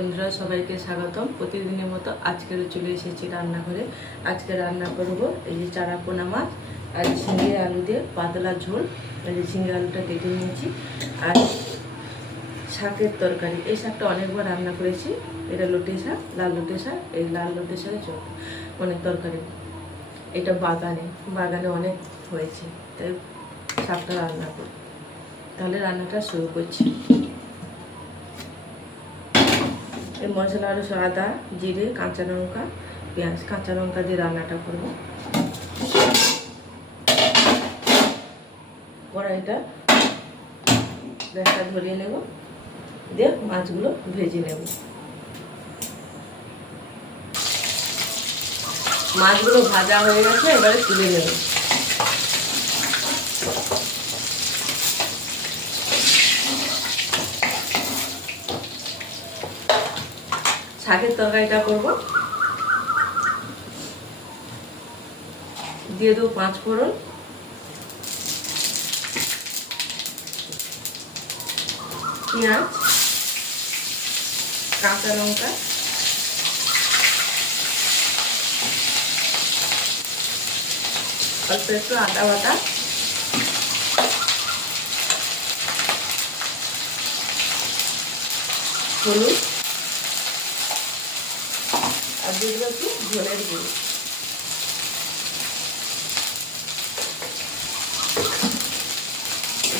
বন্ধুরা সবাইকে স্বাগতম। প্রতিদিনের মতো আজকেরও চলে এসেছি রান্নাঘরে। আজকে রান্না করব এই যে চারা পোনা মাছ আর ঝিঙে আলু দিয়ে পাতলা ঝোল। এই যে ঝিঙে আলুটা কেটে নিয়েছি আর শাকের তরকারি। এই শাকটা অনেকবার রান্না করেছি। এটা লোটে শাক, লাল লোটে শাক। এই লাল লোটে শাকের ঝোল অনেক তরকারি। এটা বাগানে অনেক হয়েছে, তাই শাকটা রান্না করি। তাহলে রান্নাটা শুরু করছি। এই মশলা আলু আদা জিরে কাঁচা লঙ্কা পেঁয়াজ কাঁচা লঙ্কা দিয়ে রান্নাটা করব। কড়াইটা গ্যাসটা ধরিয়ে নেব, দিয়ে মাছগুলো ভেজে নেব। মাছগুলো ভাজা হয়ে গেছে, এবারে তুলে নেব। শাকের তরকারিটা করব। দিয়ে দেবো 5 ফোড়ন, পেঁয়াজ কাঁচা লঙ্কা অল্প একটু আদা বাটা, হলুদ আর দিয়ে দেবো একটু ঝোলের গুঁড়ো।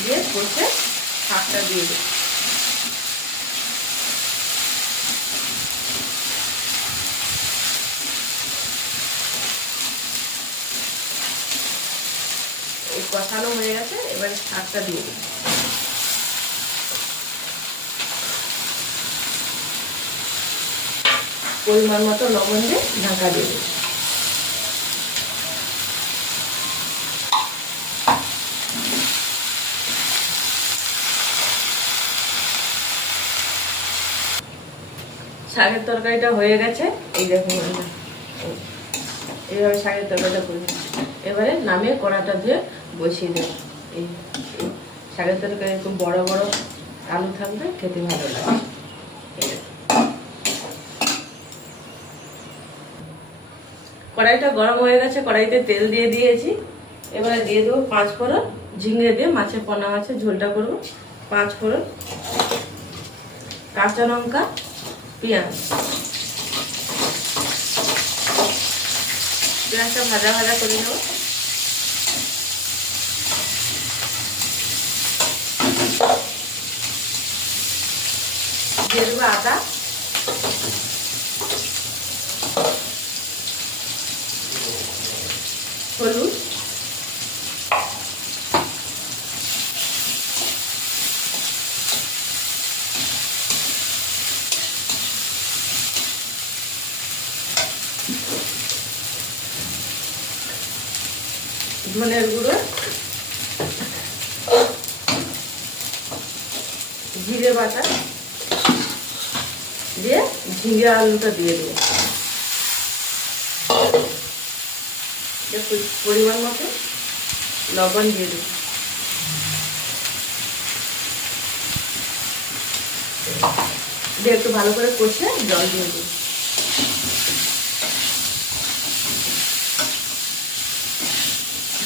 দিয়ে কষে শাকটা দিয়ে দেবো। এই কষানো হয়ে গেছে, এবারে শাকটা দিয়ে দেবো। পরিমাণ মতো লবণ দিয়ে ঢাকা দিয়ে দেবো। শাকের তরকারিটা হয়ে গেছে, এই দেখুন এইভাবে শাকের তরকারিটা করে এবারে নামিয়ে কড়াটা দিয়ে বসিয়ে দেবো। এই শাকের তরকারি একটু বড় বড় আলু থাকবে, খেতে ভালো লাগে। কড়াইটা গরম হয়ে গেছে, কড়াইতে তেল দিয়ে দিয়েছি। এবারে দিয়ে দেবো 5 ফোড়ন, ঝিঙে দিয়ে মাছের পোনা মাছের ঝোলটা করবো। 5 ফোড়ন, কাঁচা লঙ্কা পেঁয়াজটা ভাজা ভাজা করে নেব। দিয়ে দেবো আদা, হলুদ, ধনের গুঁড়ো, জিরে বাটা দিয়ে ঝিঙে আলুটা দিয়ে দেবো। পরিমাণ মতো লবণ দিয়ে দেবো। দিয়ে একটু ভালো করে কষে জল দিয়ে দেবো।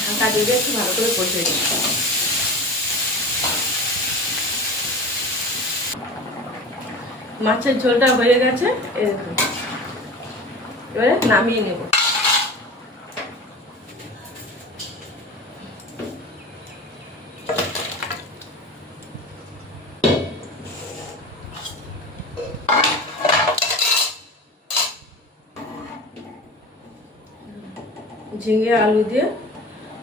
ঢাকা দিয়ে একটু ভালো করে কষে দেবো। মাছের ঝোলটা হয়ে গেছে, এরকম এবারে নামিয়ে নেব। ঝিঙে আলু দিয়ে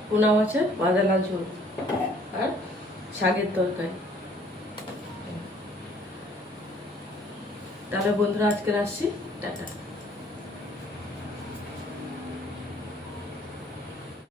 পোনা মাছের পাতলা ঝোল আর শাকের তরকারি। তাহলে বন্ধুরা আজকে আসছি, টাটা।